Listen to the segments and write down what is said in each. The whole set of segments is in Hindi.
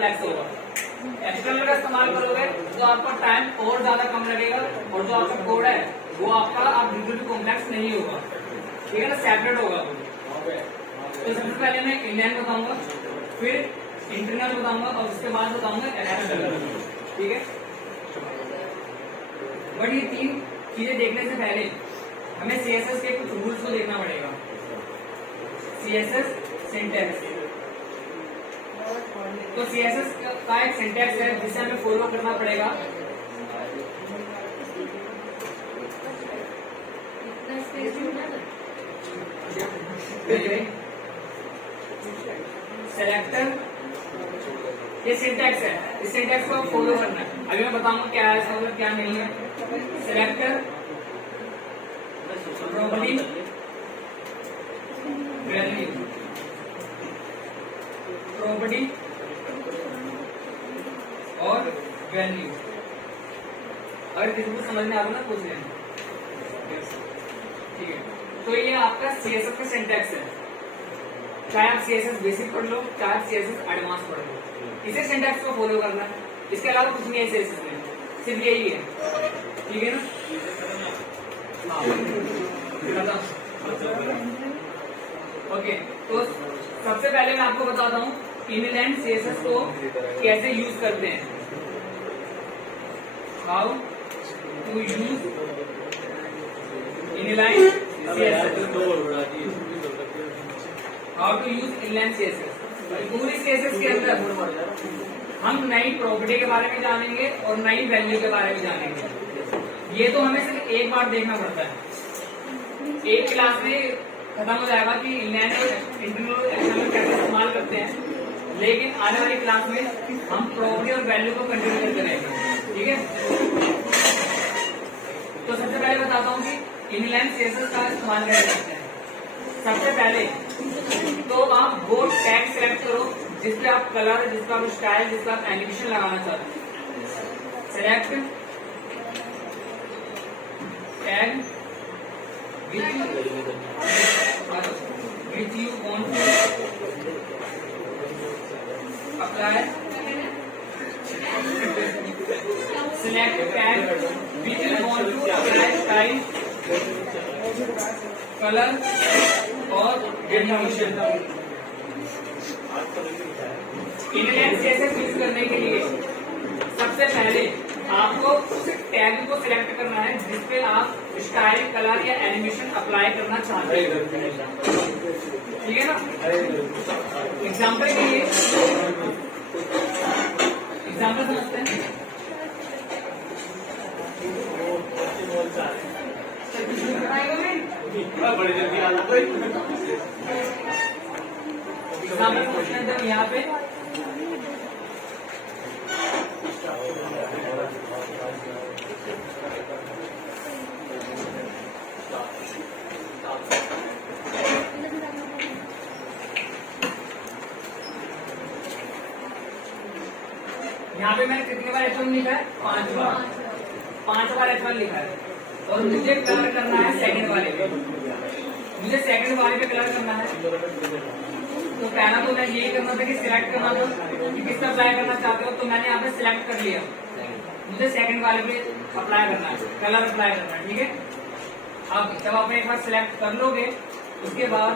कॉम्प्लेक्स होगा। एक्सटर्नल का इस्तेमाल करोगे तो आपका टाइम और ज्यादा कम लगेगा और जो आपका कोड है वो आपका आप बिल्कुल भी कॉम्प्लेक्स नहीं होगा, ठीक है ना, सेपरेट होगा। तो सबसे पहले मैं इनलाइन बताऊंगा, फिर इंटरनल बताऊंगा और उसके बाद बताऊंगा एक्सटर्नल, ठीक है। बट ये तीन चीजें देखने से पहले हमें सीएसएस के कुछ रूल्स को देखना पड़ेगा। सीएसएस सिंटैक्स, तो सीएसएस का एक सिंटैक्स है जिसे हमें फॉलो करना पड़ेगा। सेलेक्टर, ये सिंटैक्स है, इस सिंटैक्स को फॉलो करना है। अभी मैं बताऊंगा क्या है इसका मतलब क्या नहीं है। सेलेक्टर, प्रॉपर्टी, वैल्यू, प्रॉपर्टी और वैल्यू। अगर किसी को समझ में आ रहा ना पूछ लेना, ठीक है। तो ये आपका सीएसएस का सिंटैक्स है, चाहे आप सीएसएस बेसिक पढ़ लो चाहे आप सीएसएस एडवांस पढ़ लो, इसे सिंटैक्स को फॉलो करना है। इसके अलावा कुछ नहीं है सीएसएस में, सिर्फ यही है, ठीक है ना। ओके, तो सबसे पहले मैं आपको बताता हूँ इनलाइन सीएसएस को कैसे यूज करते हैं। How to use inline CSS, how to use inline CSS. पूरी सीएसएस के अंदर हम नई प्रॉपर्टी के बारे में जानेंगे और नई वैल्यू के बारे में जानेंगे। ये तो हमें सिर्फ एक बार देखना पड़ता है, एक क्लास में खत्म हो जाएगा कि इनलाइन और इंटरनल एक्सटर्नल कैसे इस्तेमाल करते हैं, लेकिन आने वाली क्लास में हम प्रॉपर्टी और वैल्यू को कंटिन्यू करते रहेंगे, ठीक है। तो सबसे पहले बताता हूँ कि इनलाइन सीएसएस का इस्तेमाल कैसे करते हैं। सबसे पहले तो आप वो टैग सेलेक्ट करो जिसपे आप कलर, जिसका आप स्टाइल, जिसका आप एनिमेशन लगाना चाहते हैं। Select tag which you want to apply, select tag which you want to apply style, color और एनिमेशन। इनलाइन सीएसएस यूज करने के लिए सबसे पहले आपको उस टैग को सिलेक्ट करना है जिसपे आप स्टाइल, कलर या एनिमेशन अप्लाई करना चाहते हैं, ठीक है ना। एग्जाम्पल के लिए एग्जाम्पल समझते हैं। एग्जाम्पल समझते हैं जब यहाँ पे यहाँ पे मैंने कितनी बार H1 लिखा है? 5 बार, 5 बार H1 लिखा है और मुझे कलर करना है सेकंड वाले पे, मुझे सेकंड वाले पे कलर करना है। तो पहला तो मैं यही करना था कि सिलेक्ट करना था कि किस पर अप्लाई करना चाहते हो, तो मैंने यहाँ पे सिलेक्ट कर लिया, मुझे सेकंड वाले पे अप्लाई करना है, कलर अप्लाई करना है, ठीक है। अब जब आप एक बार सिलेक्ट कर लोगे उसके बाद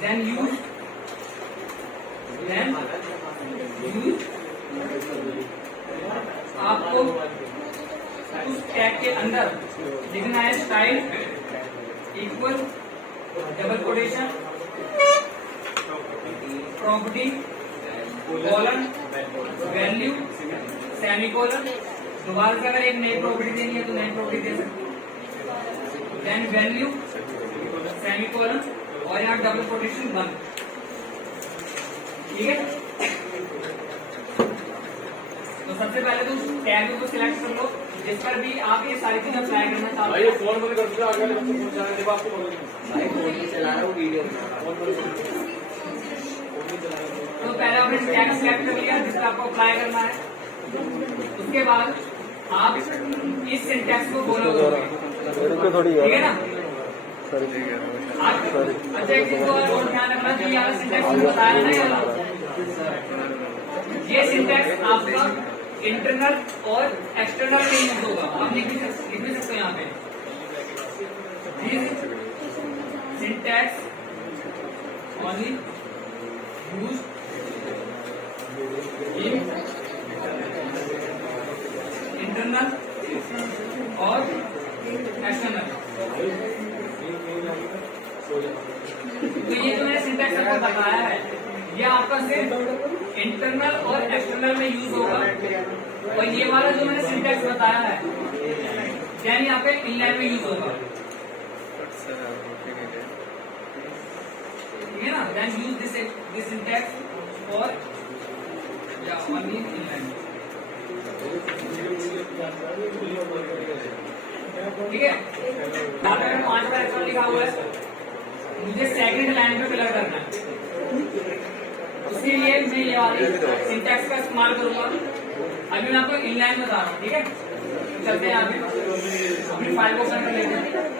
देन यूज आपको उस टैग के अंदर लिखना है style equal double quotation property colon value semicolon. दोबारा से अगर एक नई प्रॉपर्टी देनी है तो नई प्रॉपर्टी दे सकते हो, देन वैल्यू सेमीकोलन और यहाँ डबल कोटेशन बंद, ठीक है। तो सबसे पहले तो टैग को सिलेक्ट कर लो जिस पर भी आप ये सारी चीजें अप्लाई करना चाहते हैं। फोन बंद कर दो, आगे आपको चला रहा हूँ वीडियो। तो पहले आपने टैग सिलेक्ट कर लिया जिस पर आपको अप्लाई करना है, उसके बाद आप इस सिंटैक्स को बोलोगे, ठीक है ना। अच्छा एक चीज को और ध्यान रखना चाहिए, सिंटैक्स बताया ना सिंटैक्स आपका इंटरनल और एक्सटर्नल में यूज होगा। आप लिख भी सकते हो यहाँ पे syntax only use in internal और एक्सटर्नल। तो ये जो मैंने सिंटैक्स आपको बताया है ये आपका सिर्फ इंटरनल और एक्सटर्नल में यूज होगा, और ये वाला जो मैंने सिंटैक्स बताया है यानी यहाँ पे इनलाइन में यूज होगा, ठीक है ना। Then use this syntax for only inline, ठीक है। यहाँ पे 5 बार एक्सट्रा लिखा हुआ है, मुझे सेकंड लाइन पे कलर करना है, उसके लिए मैं ये वाली सिंटैक्स का इस्तेमाल करूंगा। अभी मैं आपको इनलाइन बता रहा हूँ, ठीक है। चलते हैं आगे, अपनी फाइल को ओपन कर लेते हैं।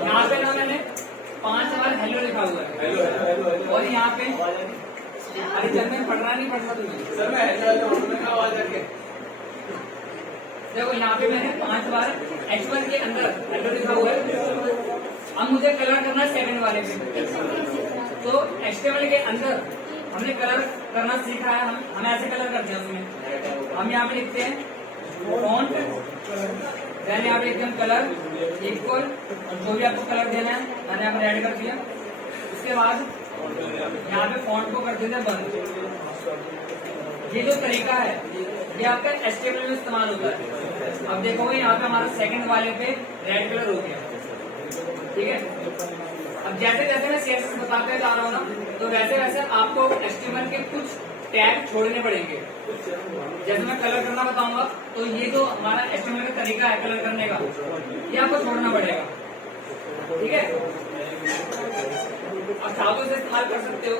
यहाँ पे ना मैंने 5 बार हेलो लिखा हुआ है, और यहाँ पे अरे जब मैं पढ़ना नहीं पढ़ता तुम्हें सर मैं आवाज करके देखो, यहाँ पे मैंने 5 बार H1 के अंदर हेलो लिखा हुआ है। अब मुझे कलर करना है सेकंड वाले पे, तो HTML के अंदर हमने कलर करना सीखा है, हम ऐसे कलर करते हैं उसमें। हम यहाँ पे लिखते हैं फॉन्ट, देन यहाँ पे लिखते हैं कलर इक्वल, जो भी आपको कलर देना है मैंने यहाँ पे ऐड कर दिया। उसके बाद यहाँ पे फॉन्ट को कर देते हैं बंद। ये जो तरीका है ये आपका HTML में इस्तेमाल होता है। अब देखोगे यहाँ पे हमारा सेकंड वाले पे रेड कलर हो गया, ठीक है। अब जैसे जैसे मैं CSS बताते जा रहा हूँ ना, तो वैसे वैसे आपको HTML के कुछ टैग छोड़ने पड़ेंगे। जैसे मैं कलर करना बताऊंगा तो ये जो हमारा HTML का तरीका है कलर करने का, ये आपको छोड़ना पड़ेगा, ठीक है। आप चाहो से इस्तेमाल कर सकते हो,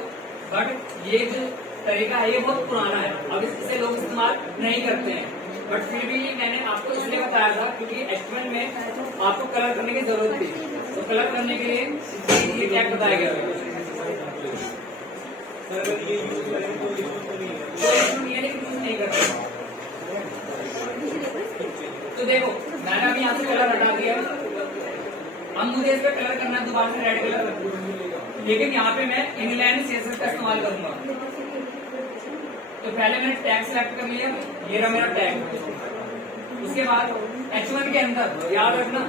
बट ये जो तरीका है ये बहुत पुराना है, अब इसे लोग इस्तेमाल नहीं करते हैं। बट फिर भी मैंने आपको इसलिए बताया था क्योंकि HTML में आपको कलर करने की जरूरत थी, तो कलर करने के लिए ये टैग बताया गया है। नहीं करते। तो देखो मैंने अभी यहाँ से कलर हटा दिया, अब मुझे इस पे कलर करना है दोबारा से रेड कलर, लेकिन यहाँ पे मैं इनलाइन CSS का इस्तेमाल करूंगा। तो पहले मैंने टैग सेलेक्ट कर लिया, ये रहा मेरा टैग। उसके बाद H1 के अंदर याद रखना,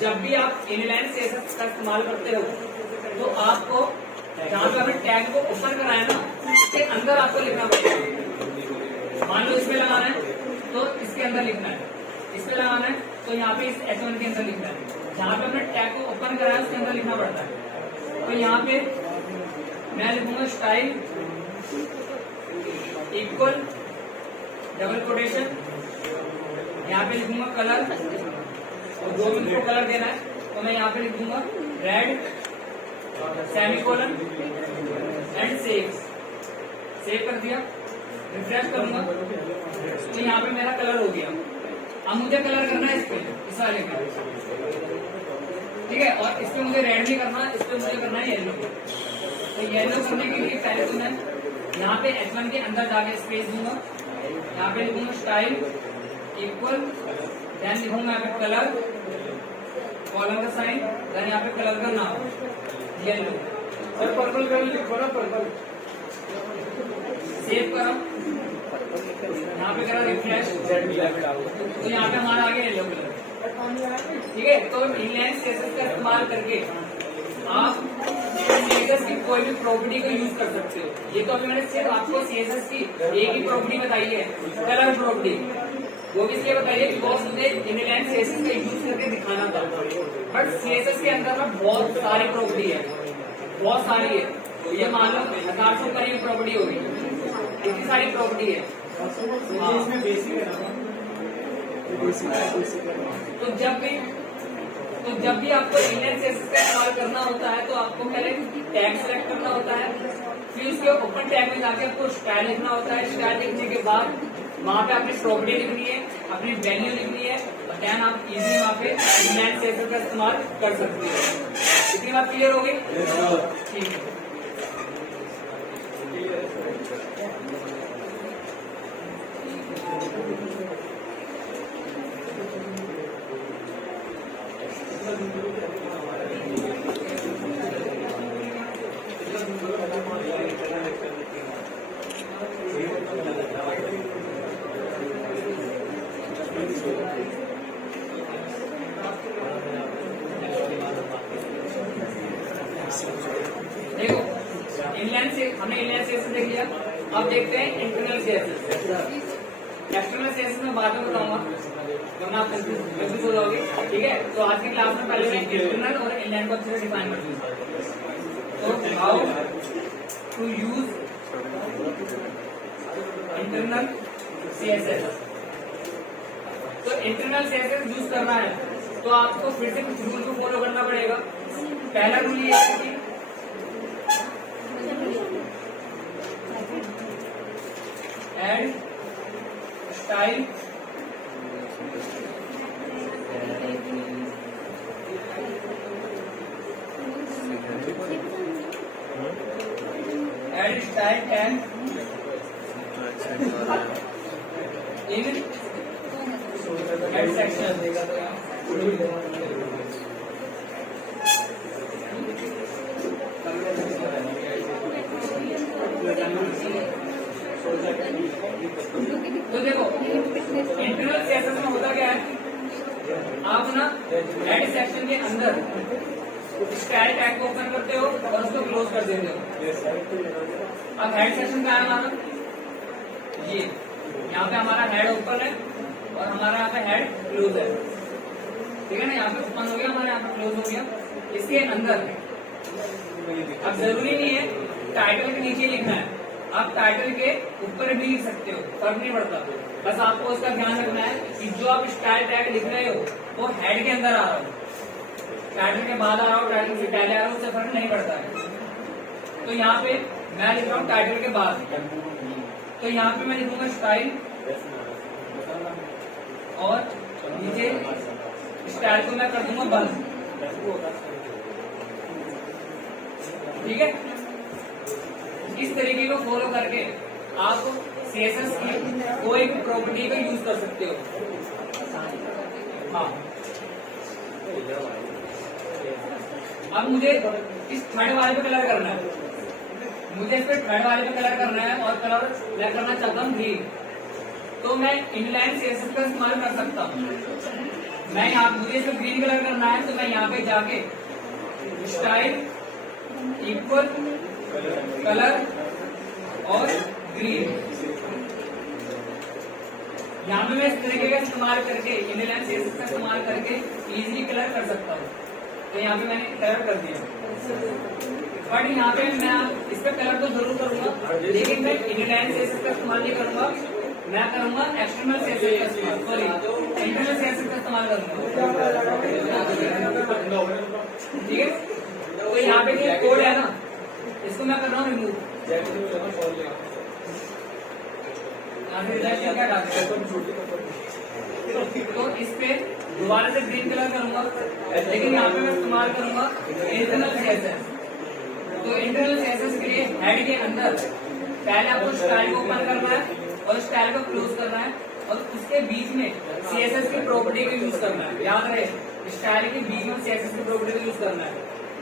जब भी आप इनलाइन CSS का इस्तेमाल करते हो तो आपको जहाँ पे आपने टैग को ओपन कराया ना, उसके अंदर आपको लिखना पड़ेगा। मान लो इसमें लगाना है तो इसके अंदर लिखना है, इस पे लगाना है तो यहाँ पे इस H1 के अंदर लिखना है। जहाँ पे आपने टैग को ओपन कराया उसके अंदर लिखना पड़ता है। तो यहाँ पे मैं लिखूंगा स्टाइल इक्वल डबल कोटेशन, यहाँ पे लिखूंगा कलर, और जो भी मुझको कलर देना है तो मैं यहाँ पे लिख दूंगा रेड सेमीकोलन एंड सेव कर दिया। रिफ्रेश करूंगा तो यहाँ पे मेरा कलर हो गया। अब मुझे कलर करना है इस पे, इस वाले पे, ठीक है। और इस पे मुझे रेड नहीं करना, इस पे मुझे करना है येलो। तो येलो करने के लिए पहले तो मैं यहाँ पे H1 के अंदर जाके स्पेस दूंगा, यहाँ पे लिखूंगा स्टाइल इक्वल, देन लिखूंगा यहाँ पे कलर कॉलम का साइन, देन यहाँ पे कलर का नाम येलो। सर पर्पल कलर लिखो ना, पर्पल। सेव करो, यहाँ पे करो रिफ्रेश, तो यहाँ पे हमारा आ गया येलो कलर। ठीक है, तो इनलाइन स्केचेस का इस्तेमाल करके आप सीएसएस की कोई भी प्रॉपर्टी को यूज कर सकते हो। ये तो अभी मैंने सिर्फ आपको सीएसएस की एक ही प्रॉपर्टी बताई है, कलर प्रॉपर्टी। वो भी इसलिए बताइए बिकॉज मुझे इनलाइन सीएसएस का यूज करके दिखाना था। बट सीएसएस के अंदर में बहुत सारी प्रॉपर्टी है, बहुत सारी है। तो ये मान लो 1000 से ऊपर की प्रॉपर्टी होगी, इतनी सारी प्रॉपर्टी है। इसमें बेसिक है ना, तो जब भी आपको इनलाइन सीएसएस का इस्तेमाल करना होता है तो आपको पहले टैग सेलेक्ट करना होता है, फिर उसके ओपन टैग में जाके आपको स्टाइल लिखना होता है। स्टाइल लिखने के बाद वहाँ पे अपनी प्रॉपर्टी लिखनी है, अपनी वैल्यू लिखनी है, और देन आप इजीली वहाँ पे इनलाइन सीएसएस का इस्तेमाल कर सकते हो। इतनी बात क्लियर हो गई? ठीक है। देखो हमने इनलाइन सीएसएस देख लिया, अब देखते हैं इंटरनल सीएसएस। एक्सटर्नल सीएसएस में बाद में बताऊंगा, वरना आप कंफ्यूज हो जाओगे। ठीक है, तो आज की क्लास में पहले मैं इंटरनल और इनलाइन को अच्छे से डिफाइन कर दूंगा। तो how to use internal CSS. तो इंटरनल सीएसएस यूज करना है तो आपको फिर से कुछ रूल को फॉलो करना पड़ेगा। पहला रूल ये है कि add style tag in head section. तो देखो इंटरनल सीएसएस में होता क्या है, आप ना हेड सेक्शन के अंदर स्टाइल टैग को ओपन करते हो और उसको क्लोज कर देते हो। अब हेड सेक्शन क्या है हमारा, ये यहाँ पे हमारा हेड ओपन है और हमारा यहाँ पे हेड क्लोज है। ठीक है ना, यहाँ पे ओपन हो गया, हमारे यहाँ पे क्लोज हो गया। इसके अंदर अब जरूरी नहीं है टाइटल के नीचे लिखना है, आप टाइटल के ऊपर भी लिख सकते हो, फर्क नहीं पड़ता। बस आपको उसका ध्यान रखना है कि जो आप स्टाइल टैग लिख रहे हो वो हेड के अंदर आ रहा हो, टाइटल के बाद आ रहा हो, टाइटल से पहले आ रहा हो, उससे फर्क नहीं पड़ता है। तो यहाँ पे मैं लिख रहा हूँ टाइटल के बाद, तो यहाँ पे मैं लिखूंगा स्टाइल और नीचे स्टाइल को मैं कर दूंगा बंद। ठीक है, इस तरीके को फॉलो करके आप सीएसएस की कोई भी प्रॉपर्टी को यूज कर सकते हो। हाँ, अब मुझे इस थर्ड वाले पे कलर करना है, मुझे इस पे थर्ड वाले पे कलर करना है और कलर मैं करना चाहता हूँ ग्रीन। तो मैं इनलाइन सीएसएस का इस्तेमाल कर सकता हूँ। मैं यहाँ मुझे इसको ग्रीन कलर करना है तो मैं यहाँ पे जाके स्टाइल इक्वल कलर और ग्रीन, यहाँ पे मैं इस तरीके का इस्तेमाल करके इनलाइन सीएसएस का इस्तेमाल करके इजीली कलर कर सकता हूँ। तो यहाँ पे मैंने कलर कर दिया, बट यहाँ पे मैं इस पे कलर तो जरूर करूंगा, लेकिन मैं इनलाइन सीएसएस का इस्तेमाल नहीं करूंगा, मैं करूंगा एक्सटर्नल सीएसएस का इस्तेमाल, सॉरी इंटरनल सीएसएस का इस्तेमाल करूंगा। ठीक है, तो यहाँ पे जो कोड है ना, इसको मैं कर रहा हूँ रिमूव। तो इस पे दोबारा से ग्रीन कलर करूंगा, लेकिन यहाँ पे मैं इस्तेमाल करूंगा इंटरनल सीएसएस। तो इंटरनल सीएसएस के लिए हेड के अंदर पहले आपको स्टाइल को ओपन करना है और स्टाइल को क्लोज करना है और उसके बीच में सीएसएस की प्रॉपर्टी को यूज करना है। याद रहे स्टाइल की B1 CSS की प्रॉपर्टी को यूज करना है।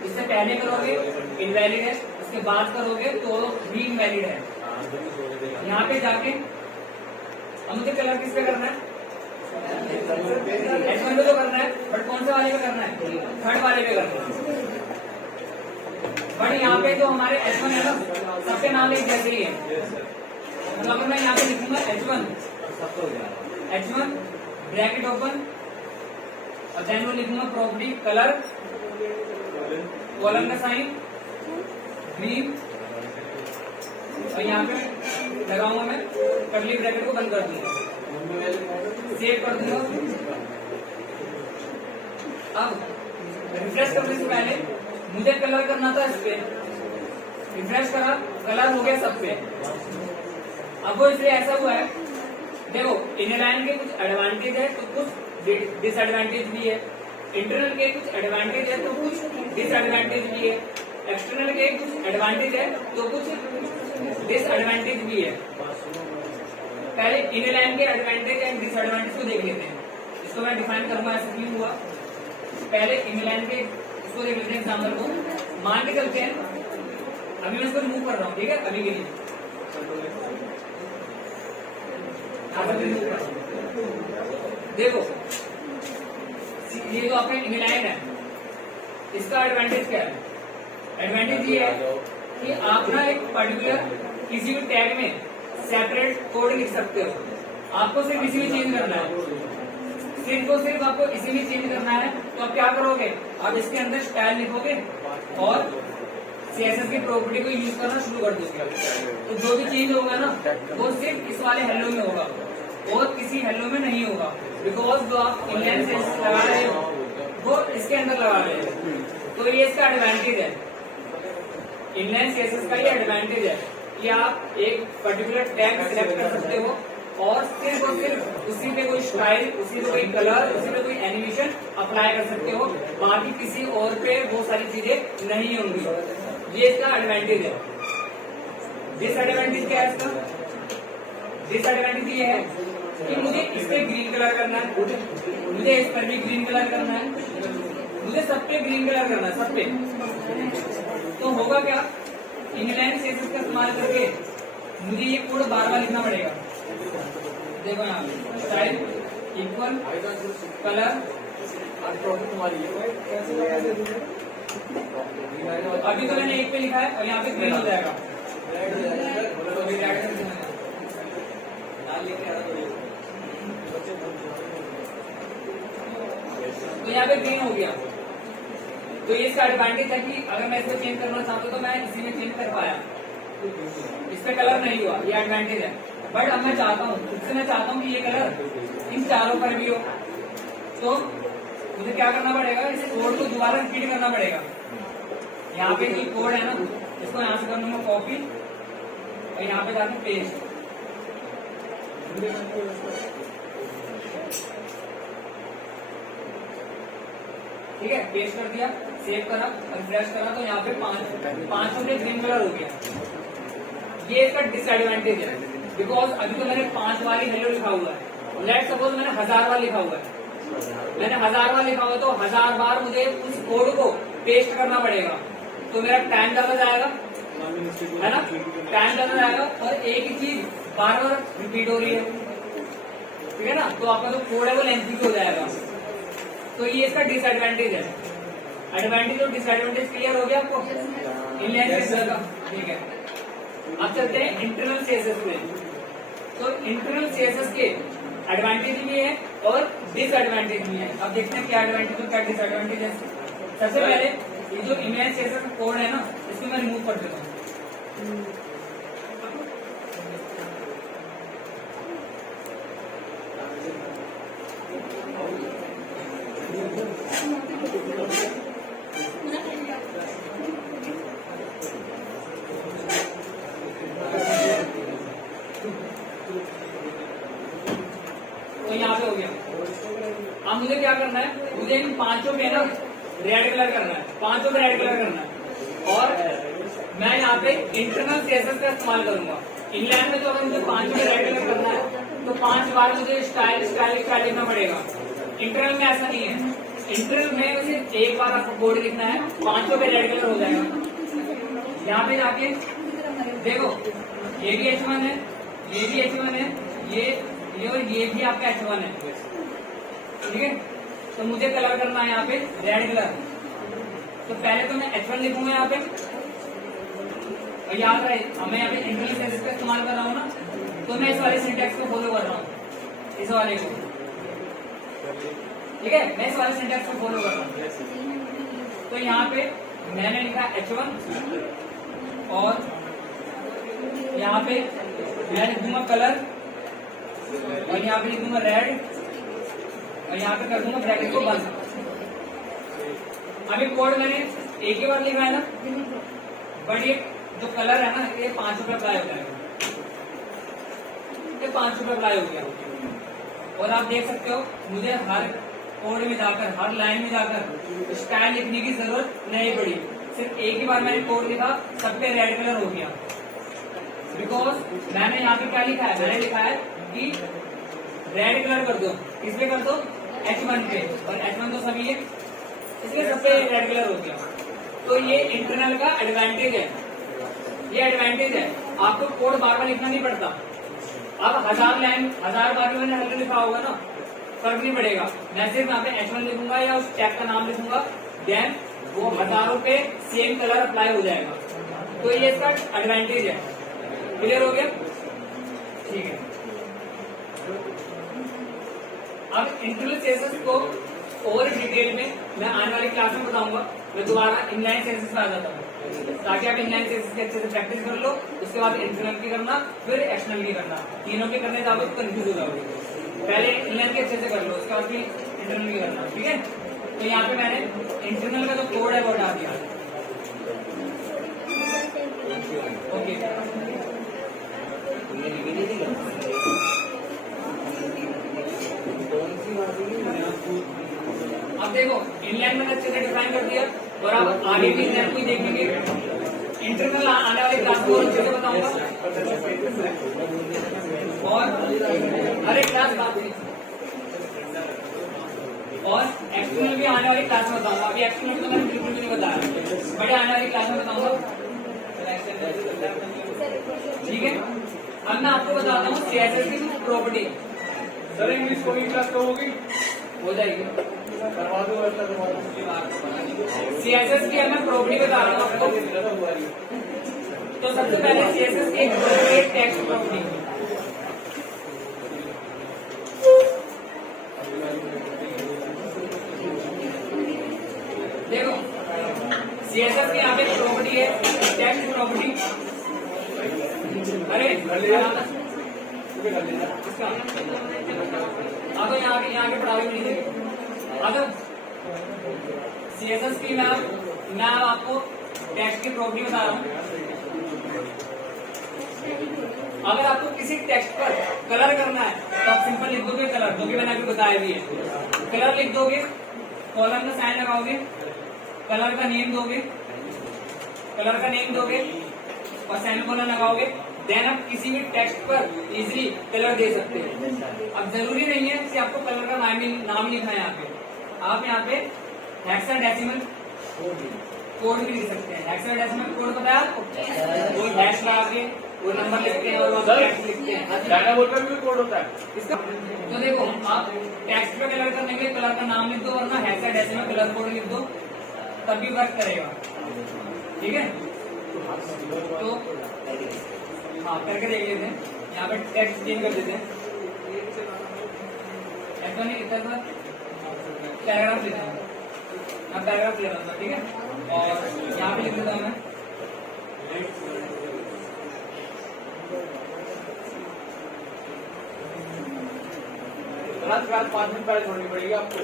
इससे पहले करोगे इनवैलिड है, उसके बाद करोगे तो भी इनवैलिड है। यहाँ पे जाके अब मुझे कलर किस पे करना है? H1 पे तो करना है, बट कौन से वाले पे करना है? थर्ड वाले पे करना है। बट यहाँ पे जो हमारे H1 है ना, सबके नाम एक जैसे ही है। मतलब अगर मैं यहाँ पे लिखूंगा H1 ब्रैकेट ओपन और देन वो लिखूंगा प्रॉपर्टी कलर कॉलम का साइन ग्रीन और यहाँ पे लगाऊंगा मैं कर्ली ब्रैकेट को बंद कर दूंगा, सेव कर दूंगा। अब रिफ्रेश करने से पहले मुझे कलर करना था इस पे, रिफ्रेश करा कलर हो गया सब पे। अब वो इसलिए ऐसा हुआ है, देखो इनलाइन के कुछ एडवांटेज है तो कुछ डिसएडवांटेज भी है, इंटरनल के कुछ एडवांटेज है तो कुछ डिसएडवांटेज भी है, एक्सटर्नल के कुछ एडवांटेज है तो कुछ डिसएडवांटेज भी है। पहले इनलाइन के एडवांटेज एंड डिसएडवांटेज को देख लेते हैं। इसको मैं डिफाइन करूंगा ऐसा क्यों हुआ। पहले इनलाइन के इसको देख लेते हैं एग्जाम्पल को। मान के चलते हैं, अभी मैं इसको रिमूव कर रहा हूँ, ठीक है, अभी के लिए देखो ये जो आपका इनलाइन है इसका एडवांटेज क्या है? एडवांटेज ये है कि आप ना एक पर्टिकुलर किसी भी टैग में सेपरेट कोड लिख सकते हो। आपको सिर्फ इसी में चेंज करना है, सिर्फ आपको इसी में चेंज करना है। तो आप क्या करोगे, आप इसके अंदर स्टाइल लिखोगे और CSS की प्रॉपर्टी को यूज करना शुरू कर दोगे। तो जो भी चेंज होगा ना वो सिर्फ इस वाले हेलो में होगा और किसी हेलो में नहीं होगा, बिकॉज जो आप इनलाइन CSS लगा रहे हो वो इसके अंदर लगा रहे हो। तो ये इसका एडवांटेज है, इनलाइन CSS का ये एडवांटेज है कि आप एक पर्टिकुलर टैग सिलेक्ट कर सकते हो और सिर्फ उसी पे कोई स्टाइल, उसी पे कोई कलर, उसी पे कोई एनिमेशन अप्लाई कर सकते हो, बाकी किसी और पे वो सारी चीजें नहीं होंगी। ये इसका एडवांटेज है। डिसएडवांटेज क्या है इसका? डिसएडवांटेज ये है कि मुझे इस पे ग्रीन कलर करना है, मुझे इस पर भी ग्रीन कलर करना है, मुझे सब पे ग्रीन कलर करना है, सब पे। तो होगा क्या, इनलाइन CSS का इस्तेमाल करके मुझे ये कोड बार-बार लिखना पड़ेगा। देखो यहाँ पे स्टाइल इक्वल कलर, अभी तो मैंने एक पे लिखा है और यहाँ पे ग्रीन हो जाएगा। तो यहाँ पे ग्रीन हो गया। तो ये इसका एडवांटेज है कि अगर मैं इसको चेंज करना चाहता हूँ तो मैं इसी में चेंज कर पाया, इस पे कलर नहीं हुआ, ये एडवांटेज है। बट अब मैं चाहता हूँ, इससे मैं चाहता हूँ कि ये कलर इन चारों पर भी हो, तो मुझे क्या करना पड़ेगा, इस कोड को दोबारा रिपीट करना पड़ेगा। यहाँ पे जो कोड है ना, इसको यहाँ से कर लूंगा कॉपी और यहाँ पे जाकर पेस्ट। ठीक है, पेस्ट कर दिया, सेव करा, रिफ्रेश करा, तो यहाँ पे पांचों पे ग्रीन कलर हो गया। ये इसका डिसएडवांटेज है, बिकॉज अभी तो मैंने 5 वाली हेलो लिखा हुआ है। लेट सपोज मैंने 1000 बार लिखा हुआ है, मैंने 1000 बार लिखा हुआ तो 1000 बार मुझे उस कोड को पेस्ट करना पड़ेगा, तो मेरा टाइम ज्यादा जाएगा, है ना, टाइम ज्यादा जाएगा और एक ही चीज बार बार रिपीट हो रही है, ठीक है ना, तो आपका जो कोड है वो लेंथी हो जाएगा। तो ये इसका डिसएडवांटेज है। एडवांटेज और डिसएडवांटेज क्लियर हो गया आपको इनलाइन CSS का? ठीक है, अब चलते हैं इंटरनल CSS पे। तो इंटरनल CSS के एडवांटेज भी है और डिसएडवांटेज भी है। अब देखते हैं क्या एडवांटेज और क्या डिसएडवांटेज है। सबसे पहले ये जो इनलाइन CSS का कोड है ना, इसको मैं रिमूव कर देता हूँ। तो यहाँ पे हो गया। अब मुझे क्या करना है, मुझे इन पांचों पे ना रेड कलर करना है, पांचों पे रेड कलर करना है और मैं यहाँ पे इंटरनल CSS का इस्तेमाल करूंगा। इनलाइन में तो अगर मुझे पांचों पे रेड कलर करना है तो 5 बार मुझे स्टाइल लिखना पड़ेगा। इंटरनल में ऐसा नहीं है, इंटरनल में सिर्फ एक बार आपको कोड लिखना है, 500 पे रेड कलर हो जाएगा। यहाँ पे जाके देखो ये भी H1 है, ये भी H1 है, ये और ये भी आपका H1 है, ठीक है। तो मुझे कलर करना है यहाँ पे रेड कलर। तो पहले तो मैं H1 लिखूंगा यहाँ पे, और याद रहे हमें यहाँ पे इंटरनल सेंसेस का इस्तेमाल कर रहा हूँ ना, तो मैं इस वाले सिंटैक्स को फॉलो कर रहा हूँ, इस वाले को, ठीक है। मैं इस वाले सिंटैक्स को फॉलो कर रहा हूँ। तो यहाँ पे मैंने लिखा H1 और यहाँ पे मैं लिख दूंगा कलर, और यहाँ पे लिख दूंगा रेड, और यहाँ पे कर दूंगा ब्रैकेट को बंद। अभी कोड मैंने एक ही बार लिखा है ना, बट ये जो कलर है ना ये 5 रुपए अप्लाई हो जाएगा, ये 5 रुपए अप्लाई हो गया। और आप देख सकते हो मुझे हर कोड में जाकर, हर लाइन में जाकर स्टाइल लिखने की जरूरत नहीं पड़ी, सिर्फ एक ही बार मैंने कोड लिखा, सब पे रेड कलर हो गया। बिकॉज मैंने यहाँ पे क्या लिखा है, मैंने लिखा है कि रेड कलर कर दो, किस पे कर दो, H1 पे, और H1 तो सभी है, इसलिए सब पे रेड कलर हो गया। तो ये इंटरनल का एडवांटेज है, ये एडवांटेज है, आपको कोड बार बार लिखना नहीं पड़ता। अब 1000 लाइन 1000 बार मैंने हल्का लिखा होगा ना, फर्क नहीं पड़ेगा। मैं सिर्फ यहाँ पे H1 लिखूंगा या उस टैग का नाम लिखूंगा, देन वो हजारों पे सेम कलर अप्लाई हो जाएगा। तो ये इसका एडवांटेज है। क्लियर हो गया? ठीक है। अब इंटरनल सेंसेस को और डिटेल में मैं आने वाली क्लास में बताऊंगा। मैं दोबारा इनलाइन सेंसेस पे आ जाता हूँ, ताकि आप इनलाइन सेंसेस की अच्छे से प्रैक्टिस कर लो। उसके बाद इंटरनल की करना, फिर एक्सटर्नल की करना, तीनों के करने जाओगे तो कंफ्यूज हो जाओगे। पहले इनलाइन के अच्छे से कर लो, उसके बाद फिर इंटरनल की करना, ठीक है। तो यहाँ पे मैंने इंटरनल का जो कोड है वो हटा दिया। ओके, अब देखो इनलाइन मैंने अच्छे से डिफाइन कर दिया, और अब आगे भी इनलाइन को देखेंगे। इंटरनल आने वाले क्लास को अच्छे से बताऊंगा, और हर एक क्लास और एक्सटर्नल भी आने वाली क्लास में बताऊंगा। अभी एक्सटर्नल तो मैंने बिल्कुल भी नहीं बताया, बड़े आने वाली क्लास में बताऊंगा, ठीक है। अब मैं आपको बताता हूँ CSS की property. Sir English coding class कब होगी? हो जाएगी, करवा दो, ऐसा करवा दो। CSS की अब मैं प्रॉपर्टी बता रहा हूँ आपको। तो सबसे पहले CSS की एक टेक्स्ट प्रॉपर्टी, देखो CSS की यहाँ पे प्रॉपर्टी है टेक्स्ट प्रॉपर्टी। अरे अब यहाँ के पढ़ाई नहीं देगी। अगर CSS की मैं आपको टेक्स्ट की प्रॉपर्टी बता रहा हूँ। अगर आपको किसी टेक्स्ट पर कलर करना है तो आप सिंपल लिख दोगे कलर, जो कि मैंने आपको बताया भी है। कलर लिख दोगे, कॉलम का साइन लगाओगे, कलर का नेम दोगे, और सेमीकोलन लगाओगे, देन आप किसी भी टेक्स्ट पर इजीली कलर दे सकते हैं। अब जरूरी नहीं है कि आपको कलर का नाम लिखना है। यहाँ पे आप यहाँ पे हेक्साडेसिमल कोड भी लिख सकते हैं। हेक्साडेसिमल कोड पता है आपको? वो हैश लगा के वो नंबर लिखते हैं और टेक्स्ट लिखते हैं। डाटा बोलकर भी कोड होता है इसका तो देखो आप टेक्स्ट पे कलर करने के लिए कलर का नाम लिख दो, वरना हेक्साडेसिमल कलर कोड लिख दो, तभी वर्क करेगा, ठीक है। तो हाँ करके देख लेते हैं। यहाँ पे टेक्स्ट चेंज कर देते हैं, ऐसा नहीं लिखता था, पैराग्राफ लिखा है, मैं पैराग्राफ ले रहा था, ठीक है। और यहाँ पे लिख देता हूँ मैं क्लास 5 मिनट पहले छोड़नी पड़ेगी आपको,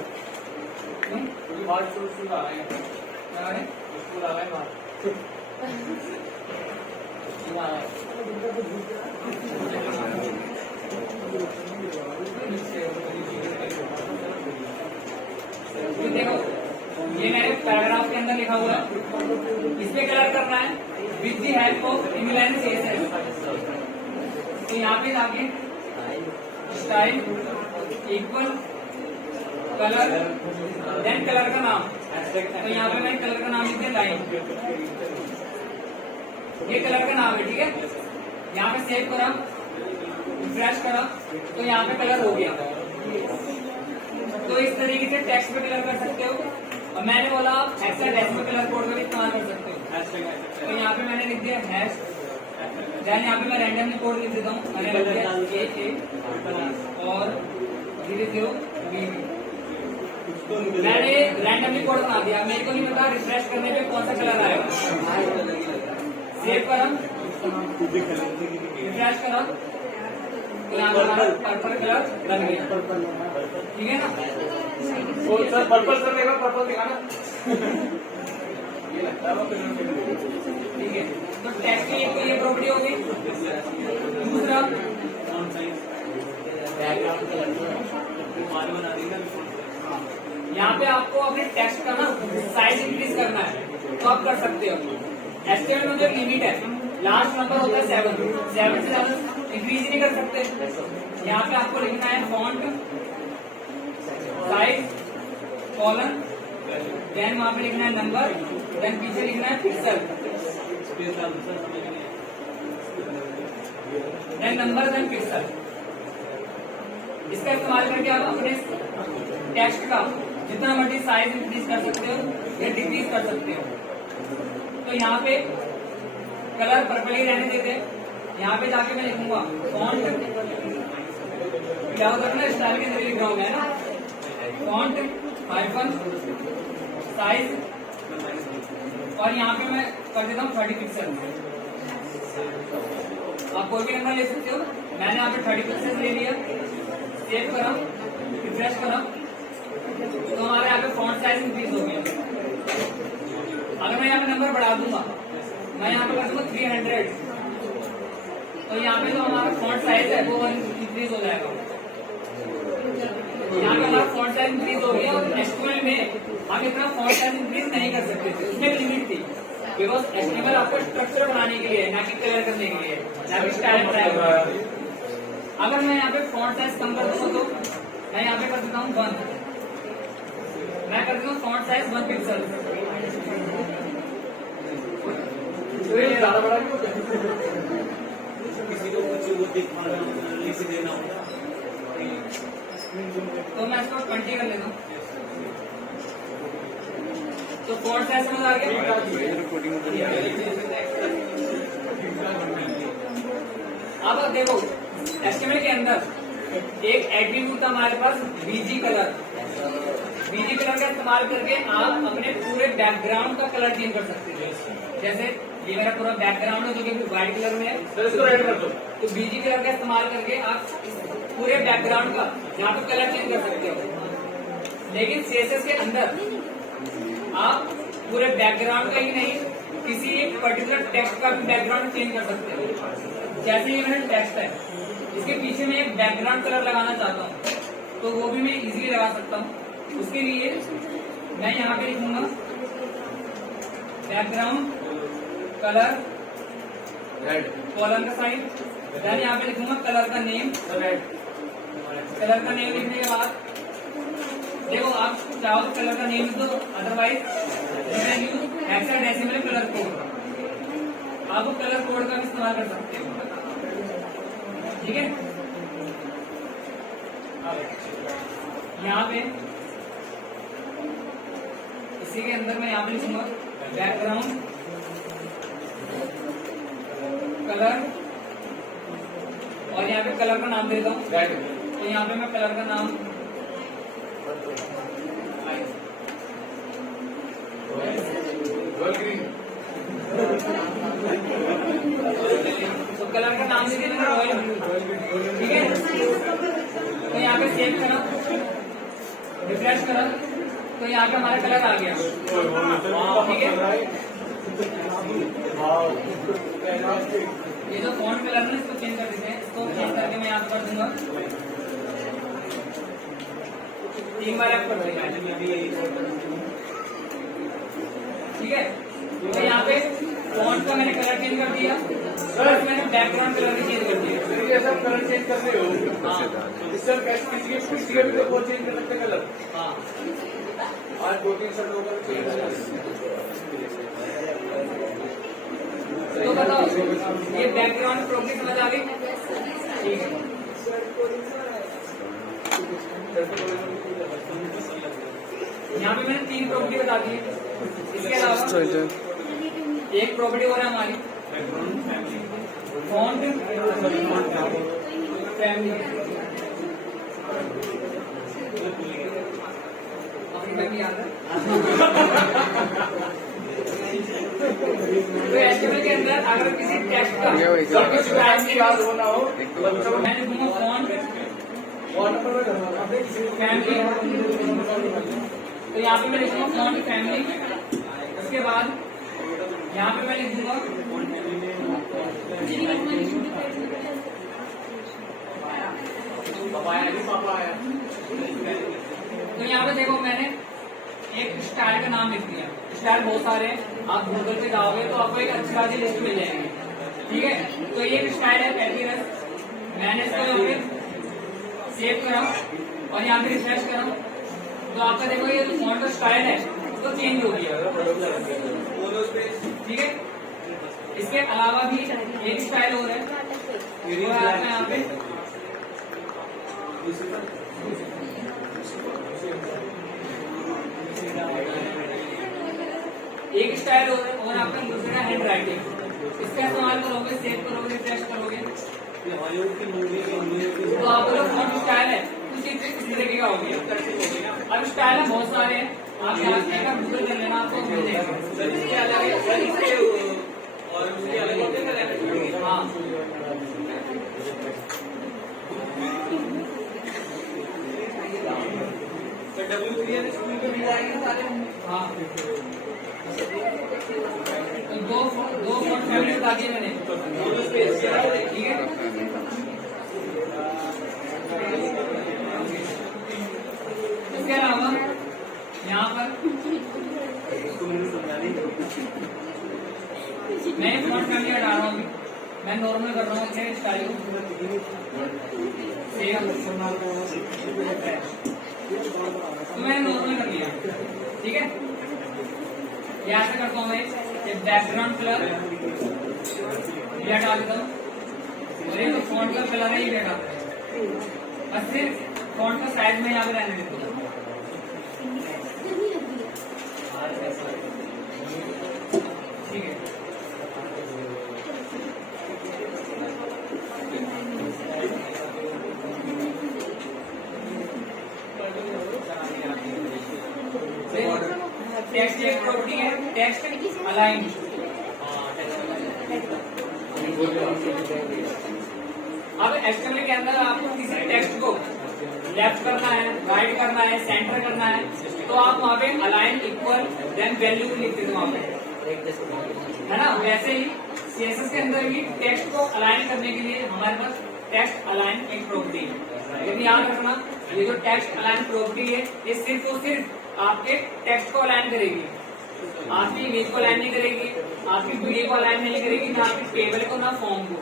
क्योंकि बाहर स्कूल आ रहे हैं, स्कूल आ रहे हैं बाहर। देखो ये मैंने पैराग्राफ के अंदर लिखा हुआ है, इस पे कलर करना है with the help of inline CSS। तो यहाँ पे जाके style equal colour, then colour का नाम। तो यहाँ पे मैंने कलर का नाम लिख दिया लाइन, ये कलर का नाम है, ठीक है। यहाँ पे सेव करा, रिफ्रेश करा, तो यहाँ पे कलर हो गया। तो इस तरीके से टेक्स्ट पे कलर कर सकते हो। और मैंने बोला आप हेक्साडेसिमल कलर कोड का भी इस्तेमाल कर सकते हो। तो यहाँ पे मैंने लिख दिया हैश, देन यहाँ पे मैं रैंडमली कोड लिख देता हूँ। मैंने लिख दिया AA और 00BB। मैंने रैंडमली कोड बना दिया, मेरे को नहीं पता रिफ्रेश करने पे कौन सा कलर आएगा। सेव करा, रिफ्रेश करा, तो यहाँ पर हमारा पर्पल कलर बन गया, ठीक है ना। सर पर्पल करने का पर्पल दिखाना ये लगता है, ठीक है। तो टेक्स्ट की एक ये प्रॉपर्टी होगी। दूसरा यहाँ पे आपको अपने टेक्स्ट का ना साइज इंक्रीज करना है, तो आप कर सकते हो। एचटीएमएल में जो लिमिट है, लास्ट नंबर होता है 7 से ज्यादा इंक्रीज ही नहीं कर सकते। यहाँ पे आपको लिखना है फॉन्ट साइज कॉलन, देन वहां पे लिखना है नंबर, देन पीछे लिखना है pixel, then number, then pixel. इसका इस्तेमाल करके आप अपने टेक्स्ट का जितना मर्जी साइज इंक्रीज कर सकते हो या डिक्रीज कर सकते हो। तो यहाँ पे कलर पर्पल ही रहने देते हैं। यहाँ पे जाके मैं लिखूंगा फॉन्ट, क्या होता है ना स्टाइल के अंदर लिख रहा हूँ मैं ना, फॉन्ट हाइफन साइज, और यहाँ पे मैं कर देता हूँ 30 पिक्सल। आप कोई भी नंबर ले सकते हो, मैंने यहाँ पे 30 पिक्सल ले लिया। सेव करा, रिफ्रेश करा, तो हमारे यहाँ पे फॉन्ट साइज इंक्रीज हो गया। अगर मैं यहाँ पे नंबर बढ़ा दूंगा, मैं यहाँ पे कर दूंगा 300, तो यहाँ पे जो हमारा फॉन्ट साइज है वो इंक्रीज हो जाएगा। यहाँ पे हमारा फॉन्ट साइज इंक्रीज हो गया। और एचटीएमएल में हम इतना फॉन्ट साइज इंक्रीज नहीं कर सकते थे, उसमें एक लिमिट थी, बिकॉज एचटीएमएल आपको स्ट्रक्चर बनाने के लिए, ना कि कलर करने के लिए, ना कि स्टाइल बनाने। अगर मैं यहाँ पे फॉन्ट साइज कम कर दूँ तो मैं यहाँ पे कर देता हूँ 1, मैं कर देता हूँ फॉन्ट साइज 1 पिक्सल। तो ये ज्यादा बड़ा नहीं होता, किसी को कुछ वो दिखाना लिख देना होगा, तो मैं इसको 20 कर लेता हूँ। तो फॉन्ट साइज समझ आ गया। अब देखो एचटीएमएल के अंदर एक एट्रीब्यूट था हमारे पास बीजी कलर। बीजी कलर का इस्तेमाल करके आप अपने पूरे बैकग्राउंड का कलर चेंज कर सकते हैं। जैसे ये मेरा पूरा बैकग्राउंड है जो कि व्हाइट कलर में है, इसको रेड कर दो। तो बीजी कलर का इस्तेमाल करके आप पूरे बैकग्राउंड का यहाँ पे कलर चेंज कर सकते हो। लेकिन सीएसएस के अंदर आप पूरे बैकग्राउंड का ही नहीं, किसी एक पर्टिकुलर टेक्स्ट का भी बैकग्राउंड चेंज कर सकते हो। जैसे ये मेरा टेक्स्ट है, इसके पीछे मैं एक बैकग्राउंड कलर लगाना चाहता हूँ, तो वो भी मैं इजीली लगा सकता हूँ। उसके लिए मैं यहाँ पे लिखूंगा बैकग्राउंड कलर रेड, कॉलम का साइन, देन यहाँ पे लिखूंगा कलर का नेम। रेड, कलर का नेम लिखने के बाद देखो आप चाहो तो कलर का नेम लिख दो, otherwise use hexadecimal colour code. आप कलर कोड का भी इस्तेमाल कर सकते हो, ठीक है। यहाँ पे इसी के अंदर मैं यहाँ पे लिखूंगा बैकग्राउंड कलर, और यहाँ पे कलर का नाम देता हूँ। रेड, तो यहाँ पे मैं कलर का नाम ग्रीन, तो कलर का नाम दे देना रॉयल, ठीक है। तो यहाँ पे सेव करा, रिफ्रेश करा, तो यहाँ पे हमारा कलर आ गया, ठीक है। ये जो फॉन्ट कलर है इसको चेंज कर देते हैं। इसको चेंज करके मैं यहाँ पे कर दूंगा 3 बार ऐड कर देंगे, ठीक है। तो यहाँ पे फॉन्ट का मैंने कलर चेंज कर दिया, प्लस मैंने बैकग्राउंड कलर भी चेंज कर दिया। सर ये सब कलर चेंज कर रहे हो? हाँ सर किसी के भी तो वो चेंज कर सकते कलर। हाँ आज 2-3 शर्ट होकर चेंज तो बताओ ये बैकग्राउंड प्रॉपर्टी समझ आ गई? ठीक है। यहाँ पे मैंने 3 प्रॉपर्टी बता दी है। इसके अलावा एक प्रॉपर्टी और है हमारी फॉन्ट फैमिली। याद है तो एचटीएमएल के अंदर अगर किसी टेक्स्ट का याद होना हो मैं लिखूंगा फॉन्ट फैमिली, तो यहाँ पे मैं लिखूंगा फॉन्ट फैमिली। उसके बाद यहाँ पे मैं लिखूंगा पापा आया। तो यहाँ पे देखो मैंने एक स्टाइल का नाम लिख दिया। स्टाइल बहुत सारे हैं, आप गूगल पे जाओगे तो आपको एक अच्छी खासी लिस्ट मिल जाएगी। ठीक है, तो ये एक स्टाइल है पैपीरस। मैंने इसको यहाँ पे सेव करा और यहाँ पे रिफ्रेश करा तो आपका देखो ये जो फॉन्ट का स्टाइल है तो चेंज हो गया। ठीक है, इसके अलावा भी एक स्टाइल और है वो है आपका यहाँ पे एक स्टाइल और आपका दूसरा हैंड राइटिंग। इसका इस्तेमाल करोगे, सेव करोगे, रिफ्रेश करोगे तो आपका जो फॉन्ट स्टाइल है इस तरीके का हो गया। अब स्टाइल है बहुत सारे हैं, आप यहाँ से अगर गूगल कर लेना आपको मिल जाएगा। हाँ हाँ दो फॉन्ट फैमिली बता दिए मैंने। ठीक है, इसके अलावा यहाँ पर मैं फॉन्ट फैमिली हटा रहा हूँ। मैं नॉर्मल कर रहा हूँ अपने स्टाइल तो मैंने नॉर्मल कर लिया। ठीक है, यहाँ से करता हूँ मैं ये बैकग्राउंड कलर ये हटा देता हूँ और ये जो फॉन्ट का कलर है ये हटा देता हूँ और सिर्फ फॉन्ट का साइज में यहाँ पे रहने देता हूँ। ठीक है, टेक्स्ट एक प्रॉपर्टी है टेक्स्ट अलाइन। अब एचटीएमएल के अंदर आपको किसी टेक्स्ट को लेफ्ट करना है, राइट करना है, सेंटर करना है तो आप वहाँ पे अलाइन इक्वल देन वैल्यू लिख देते वहाँ पे, है ना। वैसे ही सीएसएस के अंदर भी टेक्स्ट को अलाइन करने के लिए हमारे पास टेक्स्ट अलाइन एक प्रॉपर्टी है। लेकिन याद रखना ये जो टेक्स्ट अलाइन प्रॉपर्टी है ये सिर्फ और सिर्फ आपके टेक्स्ट को अलाइन करेगी, आपकी इमेज को अलाइन नहीं करेगी, आपकी वीडियो को अलाइन नहीं करेगी, ना आपकी टेबल को ना फॉर्म को।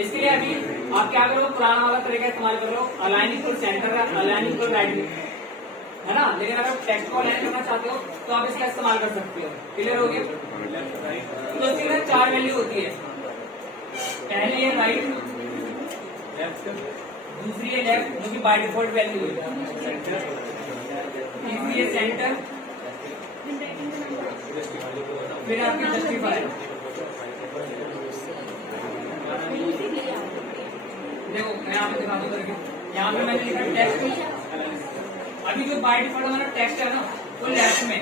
इसके लिए अभी आप क्या करो, पुराना वाला तरीका इस्तेमाल कर लो, अलाइन इक्वल सेंटर का, अलाइन इक्वल राइट, है ना। लेकिन अगर टेक्स्ट को अलाइन करना चाहते हो तो आप इसका इस्तेमाल कर सकते हो। क्लियर हो गया? तो इसके लिए 4 वैल्यू होती है। पहली है राइट, दूसरी है लेफ्ट जो कि बाय डिफॉल्ट वैल्यू है, तीसरी है सेंटर, फिर आपकी जस्टिफाई। देखो मैं यहाँ पे दिखा दूँ करके, यहाँ पे मैंने लिखा टेक्स्ट। अभी जो बाय डिफॉल्ट हमारा टेक्स्ट है ना वो लेफ्ट में,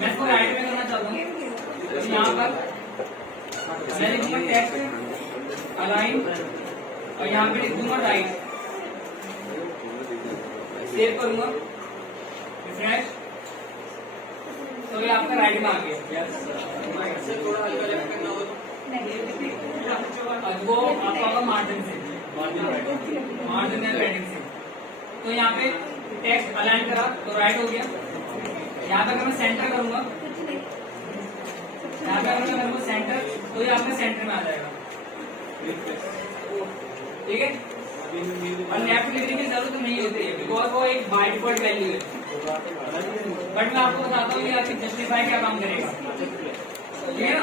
मैं इसको राइट में करना चाहता हूँ तो यहाँ पर मैं लिखूंगा टेक्स्ट अलाइन और यहाँ पे लिख दूंगा राइट, सेव करूंगा, रिफ्रेश, तो ये आपका राइट में आ गया। वो आपका मार्जिन से, मार्जिन एंड पैडिंग से। तो यहाँ पे टेक्स्ट अलाइन करा तो राइट हो गया। यहाँ पे अगर मैं सेंटर करूंगा यहाँ पे अगर मैं सेंटर, तो ये आपके सेंटर में आ जाएगा, ठीक है। और लेफ्ट लिखने की जरूरत नहीं होती है, बिकॉज वो एक बाय डिफॉल्ट वैल्यू है। बट मैं आपको बताता हूँ ये आपकी जस्टिफाई क्या काम करेगा, ठीक है ना।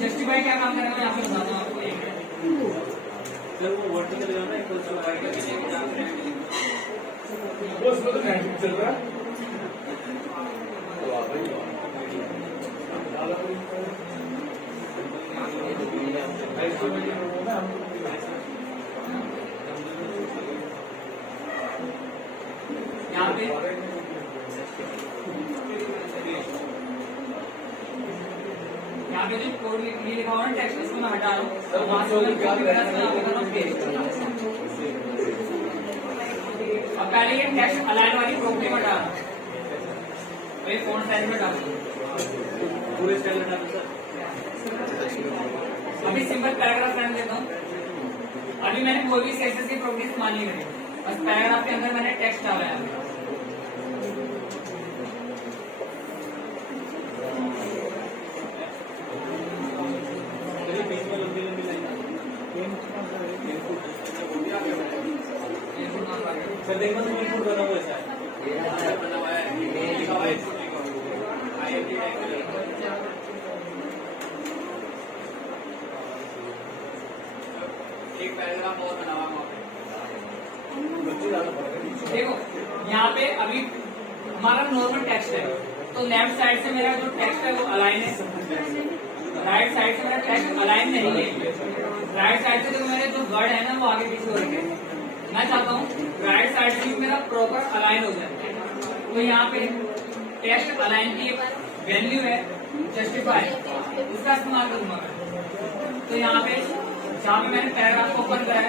जस्टिफाई क्या काम करेगा मैं आपको बताता हूँ आपको। सर वो वर्टिकल जाना है वो उसमें तो मैजिक चल रहा है। यहाँ पे जो कोड लिखा हुआ है टेक्स्ट, इसको मैं हटा रहा हूँ। वहां से मैं कॉपी करा, इसको यहाँ पे कर रहा हूँ पेस्ट। अब पहले ये टेक्स्ट अलाइन वाली प्रॉपर्टी में हटा रहा हूँ, तो ये फॉन्ट साइज में डाल दूँ। पूरे स्टाइल में डालो सर। अभी सिंपल पैराग्राफ रन देता हूँ। अभी मैंने कोई भी सेक्शन की प्रॉपर्टीज मान ली करी, बस पैराग्राफ के अंदर मैंने टेक्स्ट डाला है। बीच में लंबी लंबी लाइन सर देखो तो इनपुट बना हुआ है सर, बना हुआ है, लिखा हुआ है एक पैराग्राफ और बना हुआ है। देखो यहाँ पे अभी हमारा नॉर्मल टेक्स्ट है, तो लेफ्ट साइड से मेरा जो टेक्स्ट है वो अलाइन है, राइट साइड से मेरा टेक्स्ट अलाइन नहीं है। राइट साइड से जो मेरे जो वर्ड है ना वो आगे पीछे हो रहे हैं। मैं चाहता हूँ राइट साइड से मेरा प्रॉपर अलाइन हो जाए, तो यहाँ पे टेक्स्ट अलाइन की वैल्यू है जस्टिफाई, उसका इस्तेमाल करूंगा मैं। तो यहाँ पे जहाँ पे मैंने पैराग्राफ को ओपन करा है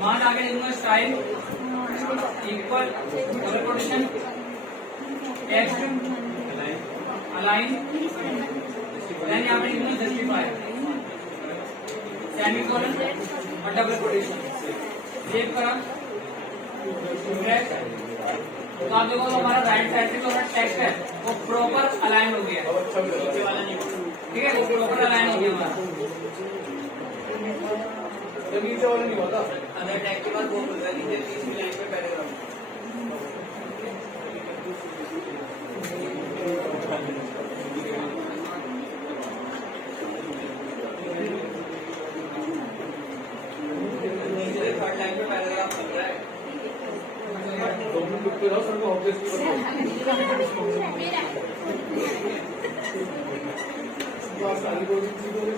वहां जाके लिखूंगा style equal quotation text align, then यहाँ पे लिखूंगा जस्टिफाई सेमीकोलन और डबल कोटेशन। सेव करा, तो आप देखो तो हमारा राइट साइड से जो टेक्स्ट है वो प्रॉपर अलाइन हो गया, ठीक है, वो प्रॉपर अलाइन हो गया हमारा। नीचे वाला नहीं होता। अगर टैग के बाद वो बोलता है नीचे तीसरी लाइन पे पैराग्राफ। थर्ड लाइन पे पैराग्राफ बन रहा है। दो मिनट रुक के रहो सर को ऑब्जेक्ट सारी कोई चीज होगी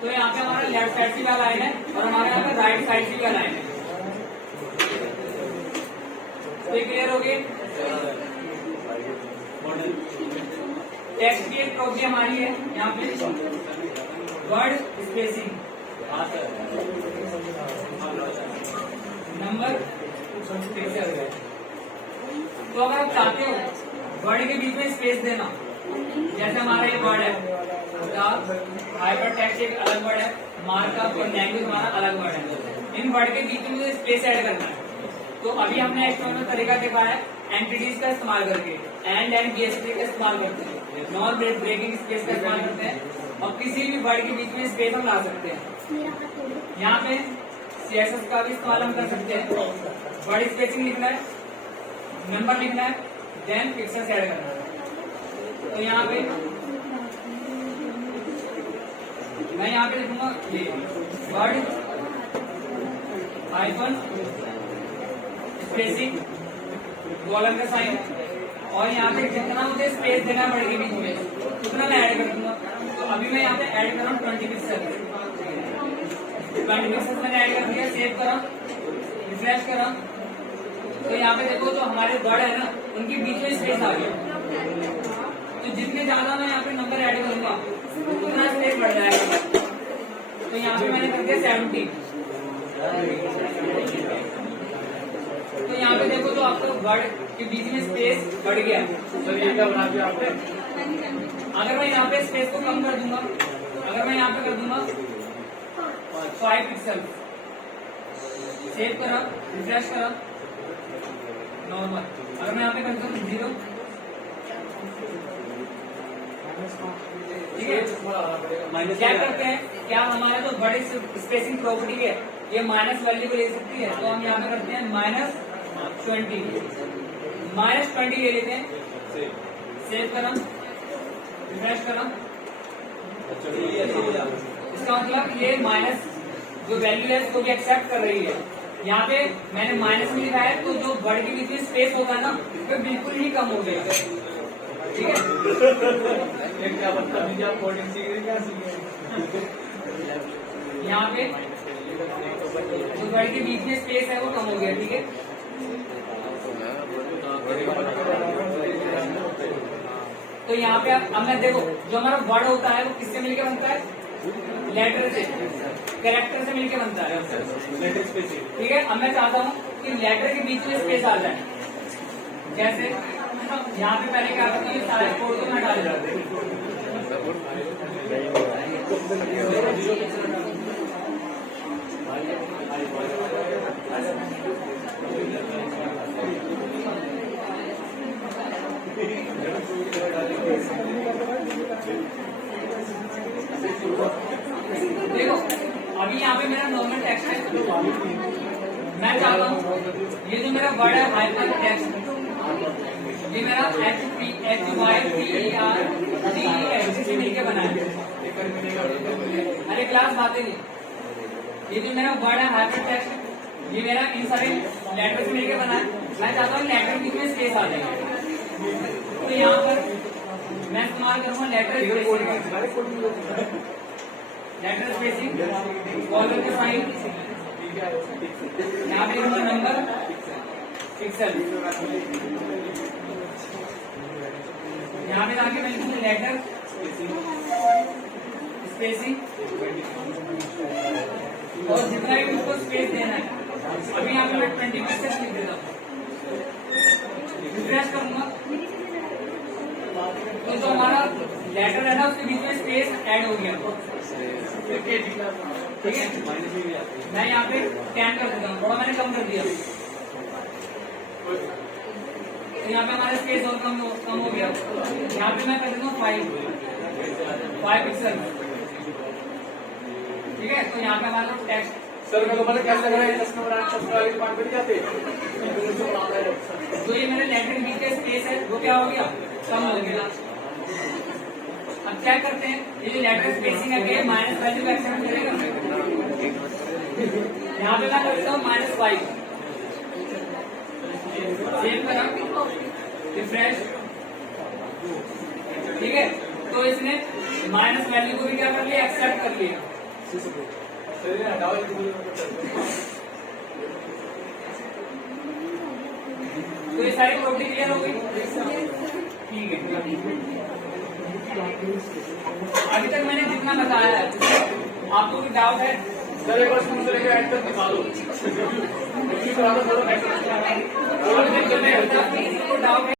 तो यहाँ पे हमारा लेफ्ट साइड से भी अलाइन है और हमारे यहाँ पे राइट साइड से भी अलाइन है। तो ये क्लियर हो गई। टेक्स्ट की एक प्रॉपर्टी हमारी है यहाँ पे वर्ड स्पेसिंग, नंबर पिक्सल। तो अगर आप चाहते हो वर्ड के बीच में स्पेस देना, जैसे हमारा ये वर्ड है हाइपर टेक्स्ट एक अलग वर्ड है, मार्कअप और लैंग्वेज हमारा अलग वर्ड है, इन वर्ड के बीच में मुझे स्पेस ऐड करना है। तो अभी हमने एक्सटर्नल तरीका देखा है एंटिटीज का इस्तेमाल करके, एंड बीएसटी का इस्तेमाल करते हैं, नॉन ब्रेकिंग स्पेस का इस्तेमाल करते हैं, और किसी भी वर्ड के बीच में स्पेस हम ला सकते हैं। यहाँ पे सीएसएस का भी इस्तेमाल हम कर सकते हैं। वर्ड स्पेसिंग लिखना है, नंबर लिखना है, देन पिक्सेल्स ऐड करना है। तो यहाँ पे मैं यहाँ पे लिखूंगा ये वर्ड हाइफन स्पेसिंग कॉलन का साइन, और यहाँ पे जितना मुझे स्पेस देना है वर्ड के बीच में उतना मैं ऐड कर दूंगा। तो अभी मैं यहाँ पे ऐड कर रहा हूँ 20 पिक्सल। 20 पिक्सल मैंने ऐड कर दिया, सेव करा, रिफ्रेश करा। तो यहाँ पे देखो जो हमारे वर्ड है ना उनके बीच में स्पेस आ गया। तो जितने ज्यादा मैं यहाँ पे नंबर ऐड करूंगा उतना स्पेस बढ़ जाएगा। तो यहाँ पे मैंने कर दिया 70। तो यहाँ पे देखो तो आपको वर्ड के बीच में स्पेस बढ़ गया। सर ये क्या बना दिया आपने? अगर मैं यहाँ पे स्पेस को कम कर दूंगा, अगर मैं यहाँ पे कर दूंगा 5 पिक्सल, सेव करो, रिफ्रेश करो, नॉर्मल। अगर मैं यहाँ पे करता हूँ 0, ठीक है। क्या करते हैं, क्या हमारा जो बड़े स्पेसिंग प्रॉपर्टी है ये माइनस वैल्यू को ले सकती है, तो हम यहाँ पे करते हैं -20, -20 ले लेते हैं, सेव करो, रिफ्रेश करो। इसका मतलब ये माइनस जो वैल्यू है उसको भी एक्सेप्ट कर रही है। यहाँ पे मैंने माइनस में लिखा है, तो जो वर्ड के बीच में स्पेस होगा ना वो बिल्कुल ही कम हो गया, ठीक है। क्या बदतमीजी आप कोडिंग सीख रहे, क्या सीख रहे? यहाँ पे जो वर्ड के बीच में स्पेस है वो कम हो गया, ठीक है। तो यहाँ पे अब मैं देखो, जो हमारा वर्ड होता है वो किससे मिलके बनता है, लेटर से, कैरेक्टर से मिलके बनता है, ठीक है। अब मैं चाहता हूँ कि लेटर के बीच में स्पेस आ जाए, कैसे, यहाँ पे पहले क्या करती है, सारे कोड को मैं डाल देता हूँ। देखो अभी यहाँ पे मेरा नॉर्मल टेक्स्ट है, मैं चाहता हूँ ये जो मेरा वर्ड है हाइपर टेक्स्ट, ये मेरा HYPERTEXT से मिलके बना है। अरे क्लास बातें नहीं, ये जो मेरा वर्ड है हाइपर टेक्स्ट ये मेरा इन सारे लेटर से मिलके बना है। मैं चाहता हूँ लेटर के बीच में स्पेस आ जाए, तो यहाँ पर मैं इस्तेमाल करूँगा लेटर स्पेसिंग, कॉलम के साइन, यहाँ पे लिखूंगा नंबर, पिक्सल, यहाँ पे जाके मैं लिखूंगा लेटर स्पेसिंग, और जितना भी उसको स्पेस देना है, अभी यहाँ पे मैं 20 पिक्सल लिख देता हूँ, रिफ्रेश करूंगा, तो जो हमारा लेटर है ना उसके बीच में स्पेस ऐड हो गया, ठीक है। मैं यहाँ पे 10 कर देता हूँ, थोड़ा मैंने कम कर दिया, तो यहाँ पे हमारा स्पेस और कम हो गया। यहाँ पे मैं कर देता हूँ 5 पिक्सल, ठीक है। तो यहाँ पे हमारा टेक्स्ट, सर मेरे को पता क्या लग रहा है, तो ये मेरे लेटर के बीच का स्पेस है वो क्या हो गया, कम हो गया। अब क्या करते हैं, ये जो लेटर स्पेसिंग है माइनस वैल्यू का एक्सेप्ट करेगा, यहाँ पे मैं करता हूँ -5, सेव करा, रिफ्रेश, ठीक है। तो इसने माइनस वैल्यू को भी क्या कर लिया, एक्सेप्ट कर लिया। तो ये सारी प्रॉपर्टी क्लियर हो गई, ठीक है। अभी तक मैंने जितना बताया है आपको कोई डाउट है? सर एक बार शुरू से लेकर एंड तक दिखा दो, डाउट है?